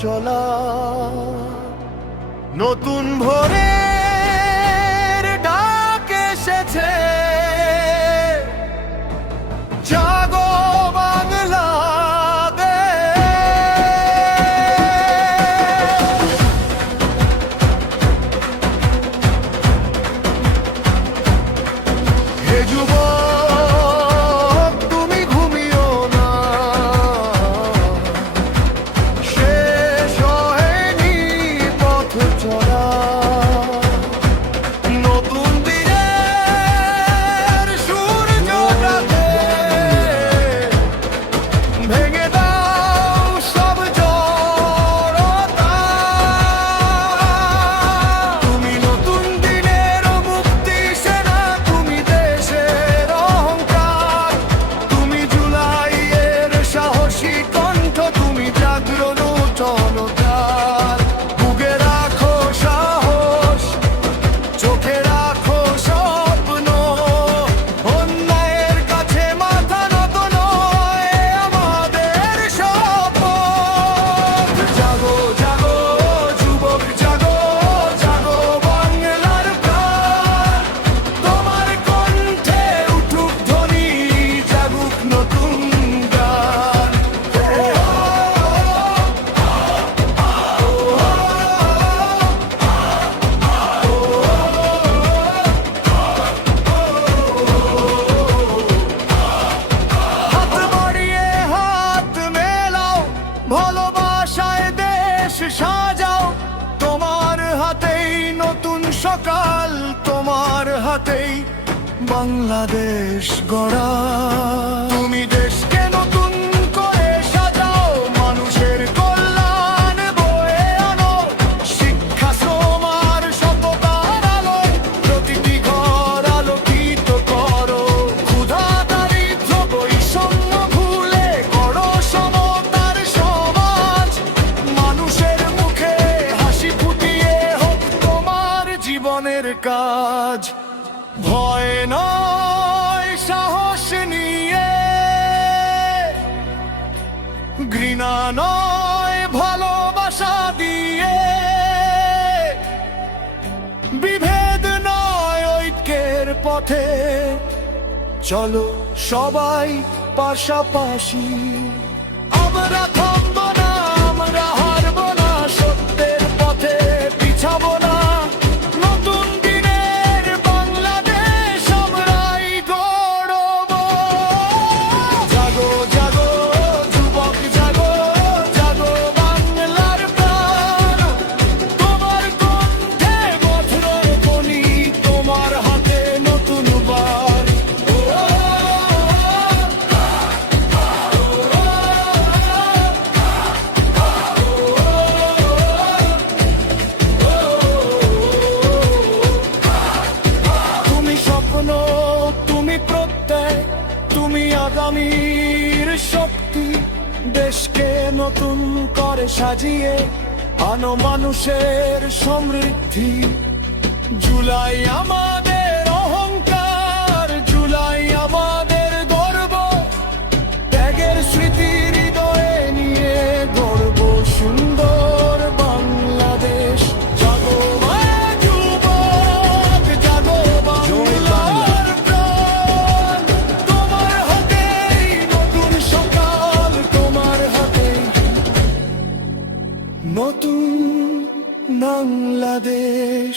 চলা, নতুন ভোরের ডাক এসেছে। জাগো বাংলাদেশ, হে যুবক তুমি ঘুমিও না, শেষ হয়নি পথ চলা। নতুন দিনের সূর্যটাকে ভেঙে দাও সব জড়তা। তুমি নতুন দিনের মুক্তি সেনা, তুমি দেশের অহংকার, তুমি জুলাইয়ের সাহসী কণ্ঠ, তুমি জাগ্রত জনতার। বুকে রাখো সাহস, চোখে রাখো স্বপ্ন, অন্যায়ের কাছে মাথা নত নয় আমাদের শপথ। জাগো জাগো যুবক জাগো, জাগো বাংলার প্রাণ, তোমার কণ্ঠে উঠুক ধ্বনি, জাগুক নতুন গান। হাত বাড়িয়ে হাত মেলাও, ভালোবাসায় দেশ সাজাও, তোমার হাতেই নতুন সকাল, তোমার হাতেই বাংলাদেশ গড়া। তুমি দেশকে নতুন করে সাজাও, মানুষের কল্যাণ বয়ে আনো, শিক্ষা শ্রম আর সততার আলোয় প্রতিটি ঘর আলোকিত করো। ক্ষুধা দারিদ্র বৈষম্য ভুলে করো সমতার সমাজ, মানুষের মুখে হাসি ফুটিয়ে হোক তোমার জীবনের কাজ। ভয় নয় সাহস নিয়ে, ঘৃণা নয় ভালোবাসা দিয়ে, বিভেদ নয় ঐক্যের পথে, চলো সবাই পাশাপাশি। আমরা থামবো না, আমরা হারবো না, সত্যের পথে পিছাবো না। নতুন দিনের বাংলাদেশ আমরাই গড়ব। জাগো জাগো যুবক জাগো, জাগো বাংলার প্রাণ, তোমার কণ্ঠে বজ্রের ধ্বনি, তোমার হাতে নতুন বার। তুমি স্বপ্ন, তুমি প্রত্যয়, তুমি আগামীর শক্তি, দেশকে নতুন করে সাজিয়ে আনো মানুষের সমৃদ্ধি। জুলাই আমাদের অহংকার, জুলাই আমাদের গর্ব, ত্যাগের স্মৃতি হৃদয়ে নিয়ে গর্ব সুন্দর বাংলাদেশ। জাগো যুবক জাগো বাংলার প্রাণ, তোমার হাতেই নতুন সকাল, তোমার হাতেই নতুন বাংলাদেশ।